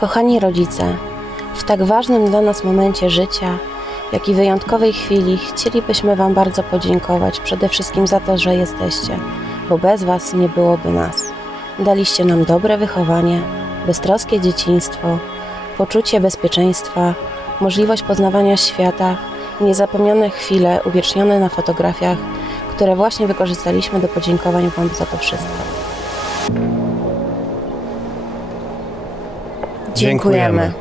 Kochani rodzice, w tak ważnym dla nas momencie życia, jak i wyjątkowej chwili, chcielibyśmy Wam bardzo podziękować przede wszystkim za to, że jesteście, bo bez Was nie byłoby nas. Daliście nam dobre wychowanie, beztroskie dzieciństwo, poczucie bezpieczeństwa, możliwość poznawania świata, niezapomniane chwile uwiecznione na fotografiach, które właśnie wykorzystaliśmy do podziękowań Wam za to wszystko. Dziękujemy.